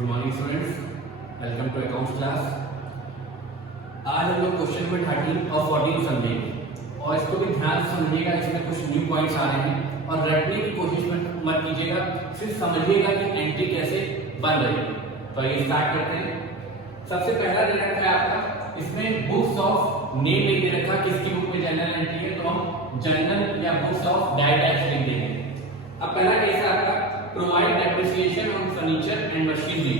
Good morning students, welcome to accounts class. आज हम लोग क्वेश्चन नंबर 13 और 14 समझेंगे और इसको भी ध्यान से समझिएगा। इसमें कुछ न्यू पॉइंट्स आ रहे हैं और रटने की कोशिश मत कीजिएगा, सिर्फ समझिएगा कि एंट्री कैसे बन रही है। तो ये स्टार्ट करते हैं। सबसे पहला दे रखा है आपका, इसमें बुक्स ऑफ नेम नहीं दे रखा, किसकी बुक में जनरल एंट्री है तो हम जनरल या बुक्स ऑफ डायरेक्ट लिख देंगे। अब पहला केस है आपका, provide depreciation on furniture and machinery.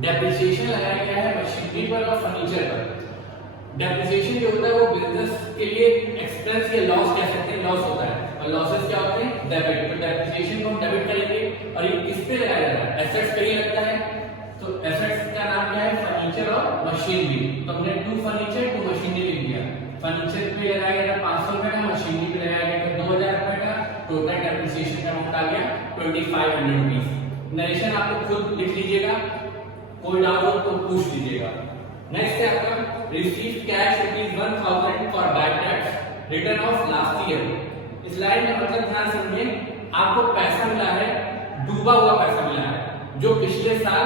Depreciation लगाया गया है मशीनरी पर और फर्नीचर पर। डेप्रिसिएशन जो होता है वो बिजनेस के लिए एक्सपेंस या लॉस कह सकते हैं, लॉस होता है और लॉसेस क्या होते हैं, डेबिट। तो डेप्रिसिएशन को हम डेबिट करेंगे और ये किस पे लगाया जा रहा है, एसेट्स पे ही लगता है। तो एसेट्स का नाम क्या है, फर्नीचर और मशीनरी। तो हमने टू फर्नीचर टू मशीनरी लिख दिया। फर्नीचर पे लगाया गया 500 रुपए का, मशीनरी पे लगाया गया 2000 रुपए का। टोटल डेप्रिसिएशन का अमाउंट आ गया 2500 रुपीस। नरेशन आप लोग खुद लिख लीजिएगा, कोई डाउट हो तो पूछ लीजिएगा। नेक्स्ट है आपका, receive cash ₹1000 for bad debts return of last year. इस लाइन में मतलब ध्यान समझिए, आपको पैसा मिला है, डूबा हुआ पैसा मिला है, जो पिछले साल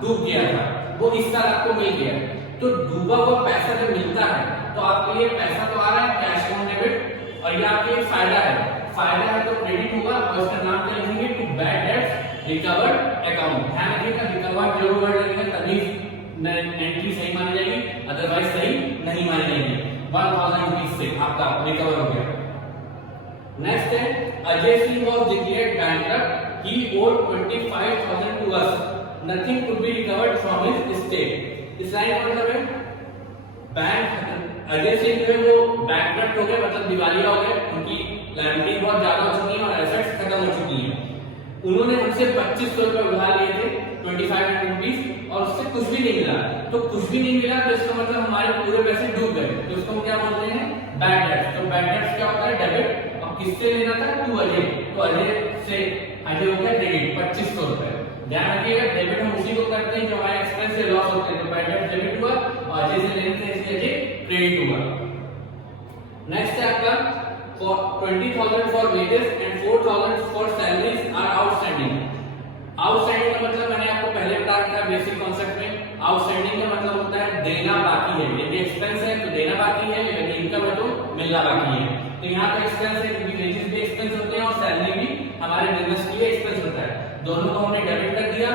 डूब गया था वो इस साल आपको मिल गया। तो डूबा हुआ पैसा जब मिलता है तो आपके लिए पैसा तो आ रहा है कैश ऑन डेबिट और ये आपके लिए फायदा है। फायदा है तो क्रेडिट होगा और इसका नाम क्या लिखेंगे, to bad debts recovered account. ध्यान रखिएगा, रिकवर्ड जरूर वर्ड लगेगा तभी एंट्री सही मानी जाएगी, अदरवाइज सही नहीं मानी जाएगी। 1000 रुपीस से आपका रिकवर हो गया। नेक्स्ट है, Ajay Singh was declared bankrupt, he owed 25,000 to us, nothing could be recovered from his estate. इस लाइन का मतलब है बैंक अजय सिंह जो है वो बैंकरप्ट हो गए, मतलब दिवालिया हो गए, उनकी लायबिलिटी बहुत ज्यादा हो चुकी है और एसेट्स खत्म हो चुकी हैं। उन्होंने हमसे 2500 रुपए उधार लिए थे, 2500 रुपीस, और उससे कुछ भी नहीं मिला। तो कुछ भी नहीं मिला तो इसका मतलब हमारे पूरे पैसे डूब गए। तो इसको हम क्या बोलते हैं, बैड डेट्स। तो बैड डेट्स क्या होता है, डेबिट। और किससे लेना था, टू अजय, तो अजय से अजय हो गया क्रेडिट 2500 रुपए। ध्यान रखिएगा, डेबिट हम उसी को करते हैं जो हमारे एक्सपेंस से लॉस होते हैं। तो बैड डेट डेबिट हुआ और अजय से लेने थे इसलिए अजय क्रेडिट हुआ। नेक्स्ट है आपका, for 20,000 for wages and 4,000 for salaries are outstanding। Outstanding का मतलब मैंने आपको पहले बताया था बेसिक कॉन्सेप्ट में। आउटस्टैंडिंग का मतलब होता है देना बाकी है। यदि एक्सपेंस है तो देना बाकी है, यदि इनकम है तो मिलना बाकी है। तो यहाँ पे एक्सपेंस है क्योंकि वेजेस भी एक्सपेंस होते हैं और सैलरी भी हमारे बिजनेस के लिए एक्सपेंस होता है। दोनों को हमने डेबिट कर दिया।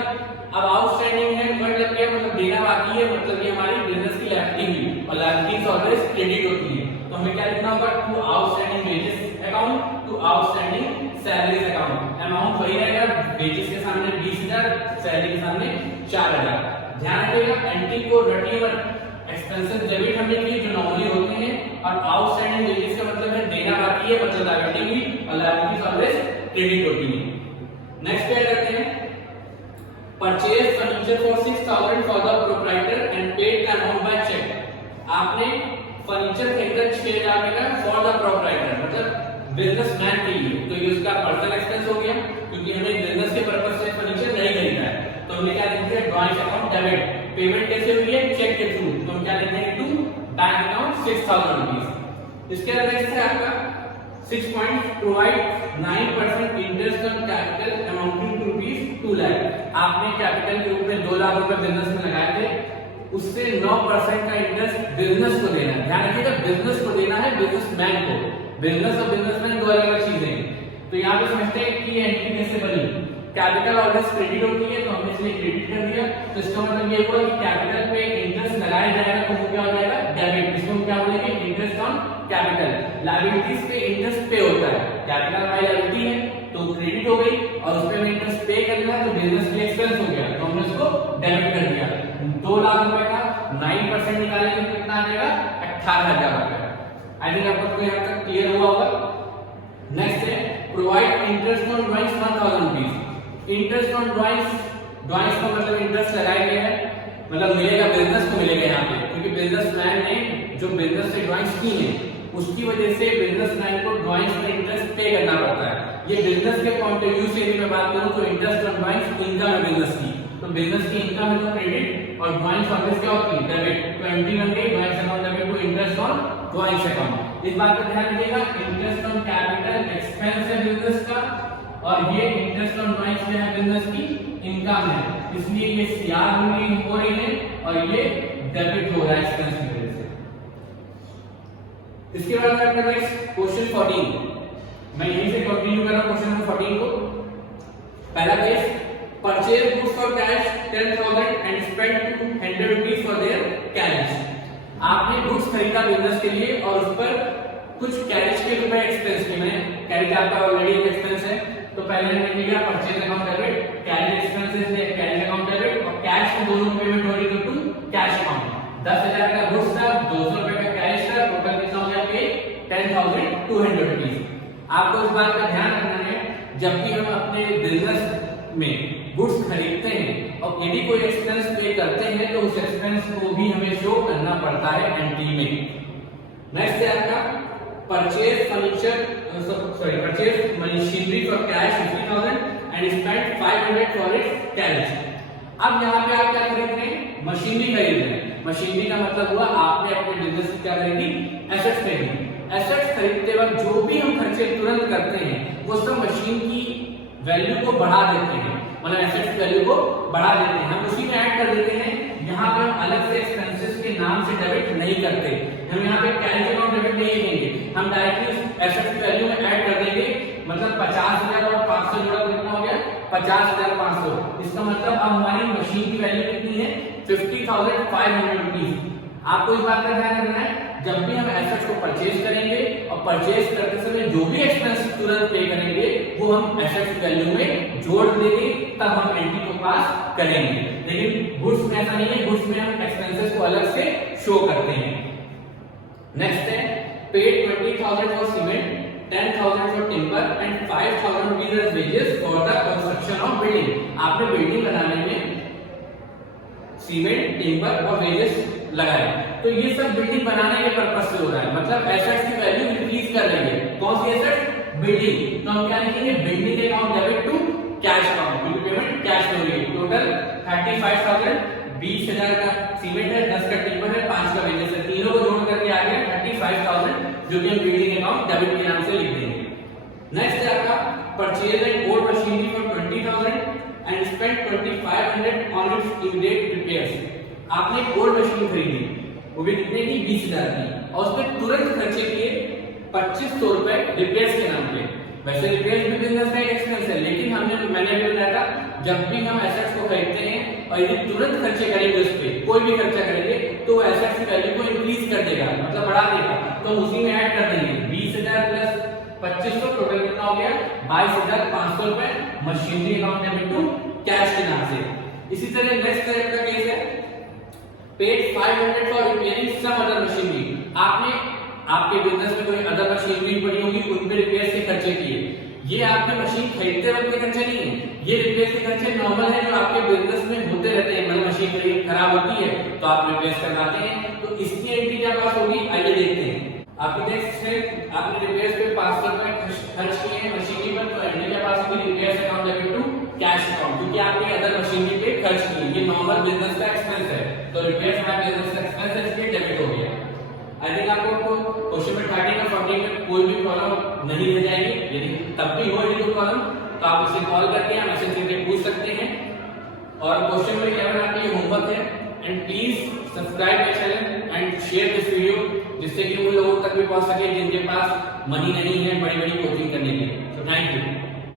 अब आउटस्टैंडिंग है वर्ड लग गया, मतलब देना बाकी है, मतलब ये हमारी बिजनेस की लायबिलिटी और लायबिलिटीज ऑलवेज क्रेडिट होती है। तो हमें क्या लिखना होगा, to outstanding wages account to outstanding salaries account. Amount वही रहेगा, वेजेस के सामने 20,000, सैलरी के सामने 4,000। ध्यान रखिएगा, एंट्री को रटिए मत। एक्सपेंसेस डेबिट हमने किए जो नॉर्मली होते हैं और आउटस्टैंडिंग वेजेस का मतलब है देना बाकी है, मतलब लायबिलिटी भी और लायबिलिटीज ऑलवेज क्रेडिट होती है। नेक्स्ट क्या करते हैं, purchase furniture for 6,000 for the proprietor and paid the amount by cheque. आपने फर्नीचर खरीदा 6,000 का फॉर द प्रोप्राइटर, मतलब बिजनेसमैन के लिए। तो ये उसका पर्सनल एक्सपेंस हो गया क्योंकि हमने बिजनेस के पर्पस से फर्नीचर नहीं खरीदा है। तो हमने क्या लिख दिया, ड्रॉइंग अकाउंट डेबिट। पेमेंट कैसे हुई है, चेक के थ्रू। तो हम क्या लिखेंगे, टू बैंक अकाउंट 6,000 रुपीस। इसके बाद नेक्स्ट है आपका 6 point, provide 9% interest on capital amounting to ₹2 lakh. आपने कैपिटल के रूप में 2 लाख रुपए बिजनेस में लगाए थे, उससे 9% का इंटरेस्ट बिजनेस को देना है। ध्यान रखिएगा, बिजनेस को देना है, बिजनेसमैन को। बिजनेस और बिजनेसमैन दो अलग अलग चीजें हैं। तो यहाँ पे समझते हैं कि एंट्री कैसे बनी। कैपिटल ऑलवेज क्रेडिट होती है तो हमने इसलिए क्रेडिट कर दिया। तो इसका मतलब ये हुआ कि कैपिटल पे इंटरेस्ट लगाया जाएगा तो वो क्या हो जाएगा, डेबिट। इसको हम क्या बोलेंगे, इंटरेस्ट ऑन कैपिटल। लायबिलिटीज पे इंटरेस्ट पे होता है, कैपिटल हमारी लायबिलिटी है तो क्रेडिट हो गई और उस पे हमें इंटरेस्ट पे करना है तो बिजनेस के एक्सपेंस हो गया, तो हमने उसको डेबिट कर दिया। 2 लाख रुपए का 9% निकालेंगे तो कितना आ जाएगा, 18,000 रुपए। आई थिंक आपको यहाँ तक क्लियर हुआ होगा। नेक्स्ट है, provide interest on drawings 1,000 rupees. Interest on drawings, drawings का मतलब इंटरेस्ट लगाया गया है, मतलब मिलेगा बिजनेस को मिलेगा यहाँ पे, क्योंकि बिजनेसमैन ने जो बिजनेस से ड्राइंग्स की है उसकी वजह से बिजनेसमैन को ड्राइंग्स पे इंटरेस्ट पे करना पड़ता है। ये बिजनेस के पॉइंट ऑफ व्यू से यदि मैं बात करूं तो इंटरेस्ट ऑन ड्राइंग्स इनकम है बिजनेस की। तो बिजनेस की इनकम है तो क्रेडिट और ड्राइंग्स ऑलवेज क्या होती है, डेबिट। तो एंट्री बन गई drawings account debit to interest on drawings account. इस बात पर ध्यान दीजिएगा, इंटरेस्ट ऑन कैपिटल एक्सपेंस है बिजनेस का और ये इंटरेस्ट ऑन ड्राइंग्स जो है बिजनेस की इनकम है, इसलिए ये सीआर हो रही है और ये डेबिट हो रहा है एक्सपेंस की वजह से। इसके बाद मैं अपना नेक्स्ट क्वेश्चन 14, मैं यहीं से कंटिन्यू कर रहा हूं क्वेश्चन नंबर 14 को। पहला case, purchase goods for cash 10,000 and spend 200 rupees for their carriage. आपने गुड्स खरीदा बिजनेस के लिए और उस पर कुछ कैरिज के रुपए एक्सपेंस किए हैं। कैरिज आपका ऑलरेडी एक एक्सपेंस है, तो पहले हमने लिया purchase account debit, carriage expenses ने कैरिज अकाउंट डेबिट और कैश के दोनों पेमेंट हो रही टू कैश अकाउंट। 10,000 का गुड्स था, 200 रुपए का कैश था, टोटल कितना हो गया पे 10,200 रुपीस। आपको इस बात का ध्यान रखना है, जब भी हम अपने बिजनेस में गुड्स खरीदते हैं और यदि कोई एक्सपेंस पे करते हैं तो उस एक्सपेंस को भी हमें शो करना पड़ता है एंट्री में। नेक्स्ट है आपका purchase furniture purchase machinery for cash 50,000 and spend 500 for its carriage. अब यहाँ पे आप क्या खरीद रहे हैं? मशीनरी खरीद रहे हैं। मशीनरी का मतलब हुआ आपने अपने बिजनेस की क्या खरीदी? एसेट्स खरीदी। एसेट्स खरीदते वक्त जो भी हम खर्चे तुरंत करते हैं वो सब मशीन की वैल्यू को बढ़ा देते हैं, मतलब एसेट्स वैल्यू को बढ़ा देते हैं, हम उसी में ऐड कर देते हैं। यहाँ पे हम अलग से एक्सपेंसेस के नाम से डेबिट नहीं करते, हम यहाँ पे कैरिज अकाउंट डेबिट नहीं लिखेंगे, हम डायरेक्टली एसेट्स वैल्यू में ऐड कर देंगे। मतलब 50,000 और 500 जोड़ा कितना हो गया? 50,500। इसका मतलब अब हमारी मशीन की वैल्यू कितनी है? 50,500 रुपीज। आपको इस बात का ध्यान रखना है, जब भी हम एसेट्स को परचेज करेंगे और परचेज करते समय जो भी एक्सपेंस तुरंत पे करेंगे वो हम एसेट्स वैल्यू में जोड़ देंगे, तब हम एंट्री को पास करेंगे। लेकिन गुड्स में ऐसा नहीं है, गुड्स में हम एक्सपेंसेस को अलग से शो करते हैं। नेक्स्ट है paid 20,000 for cement, 10,000 for timber and 5,000 rupees as wages for the construction of building. आपने बिल्डिंग बनाने में सीमेंट, टिम्बर और वेजेस लगाए, तो ये सब बिल्डिंग बनाने के पर्पस से हो रहा है, मतलब एसेट्स की वैल्यू इंक्रीज कर रही है। कौन सी एसेट? बिल्डिंग। तो हम क्या लिखेंगे? Building account debit to cash account, क्योंकि पेमेंट कैश में हो रही है। टोटल 35,000, 20,000 का सीमेंट है, 10 का टिम्बर है, 5 का वेजेस है, तीनों को जोड़ करके आ गया 35,000, जो कि हम बिल्डिंग अकाउंट डेबिट के नाम से लिख देंगे। नेक्स्ट है आपका purchase and old machinery for 20,000 and spend 2,500 on it's immediate repairs. आपने ओल्ड मशीन खरीदी, वो भी कितने की? 20,000 की, और उसमें तुरंत खर्चे किए 2,500 रुपए रिपेयर्स के नाम पे। वैसे रिपेयर्स भी बिजनेस का एक एक्सपेंस है, लेकिन मैंने भी बताया था, जब भी हम एसेट्स को खरीदते हैं और यदि तुरंत खर्चे करेंगे उस पे, कोई भी खर्चा करेंगे तो एसेट्स की वैल्यू को इंक्रीज कर देगा, मतलब बढ़ा देगा, तो उसी में ऐड कर देंगे। 20,000 प्लस 2,500, टोटल कितना हो गया? 22,500 रुपए machinery account debit to cash के नाम से। इसी तरह नेक्स्ट टाइप का केस है paid 500 for repairing some other machinery. आपने आपके बिजनेस में कोई अदर मशीनरी पड़ी होगी, उन पे रिपेयर के खर्चे किए। ये आपके मशीन खरीदते वक्त के खर्चे नहीं है, ये रिपेयर के खर्चे नॉर्मल है जो आपके बिजनेस में होते रहते हैं। मतलब मशीन खराब होती है तो आप रिपेयर करवाते हैं, तो इसकी एंट्री क्या पास होगी? आइए देखते हैं। आपकी नेक्स्ट है आपने रिपेयर पे 500 रुपए खर्च किए हैं मशीनरी पर, तो एंट्री क्या पास होगी? Repair account debit to cash account, क्योंकि आपने अदर मशीनरी पे खर्च किए। ये नॉर्मल बिजनेस का एक्सपेंस है, तो रिपेयर हमारा बिजनेस का एक्सपेंस है, इसलिए डेबिट हो गया। आई थिंक आपको क्वेश्चन में 30 और 40 में कोई भी प्रॉब्लम नहीं रह जाएगी। यदि तब भी हो यदि कोई प्रॉब्लम तो आप उसे कॉल करके या मैसेज करके पूछ सकते हैं। और क्वेश्चन में क्या आपके लिए होमवर्क है, and please subscribe my channel and share this video, जिससे कि उन लोगों तक भी पहुंच सके जिनके पास मनी नहीं है बड़ी बड़ी कोचिंग करने के लिए। So thank you.